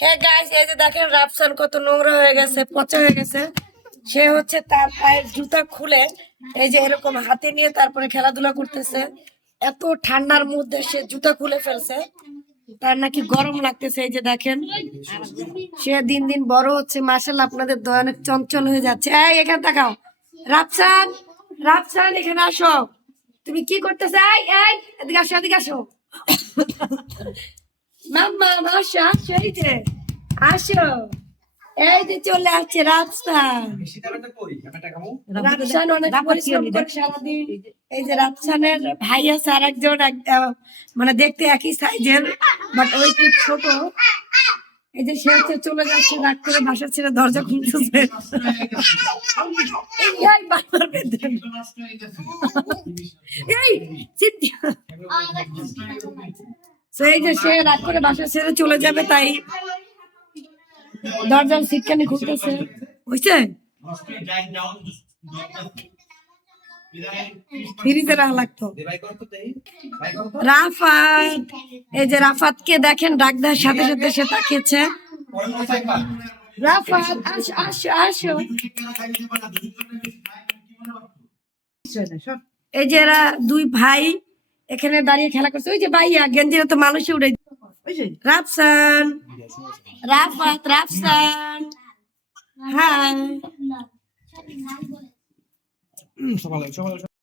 হ্যাঁ গাইস, এই যে দেখেন রাফসান কত নোংরা হয়ে গেছে, পচা হয়ে গেছে। সে হচ্ছে তার পায়ের জুতা খুলে এই যে এরকম হাতে নিয়ে তারপরে খেলাধুলা করতেছে। এত ঠান্ডার মধ্যে সে জুতা খুলে ফেলছে, তার নাকি গরম লাগতেছে। এই যে দেখেন, সে দিন দিন বড় হচ্ছে। মাশাআল্লাহ, আপনাদের দয়া অনেক চঞ্চল হয়ে যাচ্ছে। এই এখানে তাকাও, রাফসান, রাফসান এখানে আসো। তুমি কি করতেছো? এই এই এদিকে আসো, এদিকে আসো। মাম্মা আসো, আসো, এই যে আসো। এই যে চলে আসছে রাফসান। রাফসান অনেক পরিশ্রম করে সারাদিন। এই যে রাফসানের ভাই আছে আর একজন, মানে দেখতে একই সাইজের, বাট ওই একটু ছোট। এই যে সে হচ্ছে চলে যাচ্ছে, রাগ করে বাসা ছেড়ে দরজা খুলতেছে। এই বারবার বেঁধে। এই চিৎকার। তো এই যে সে রাগ করে বাসা ছেড়ে চলে যাবে, তাই দরজার সিটকানি খুলতেছে। বুঝছে? ফ্রিজে রাখা লাগতো। রাফাত, এই যে রাফাতকে দেখেন, ডাক দেওয়ার সাথে সাথে সে তাকিয়েছে। রাফাত আসো, আসো, আসো। এই যে এরা দুই ভাই এখানে দাঁড়িয়ে খেলা করছে। ওই যে ভাইয়া গেঞ্জিরা তো মানুষে উড়ে। রাফসান, রাফাত, রাফসান, হ্যাঁ।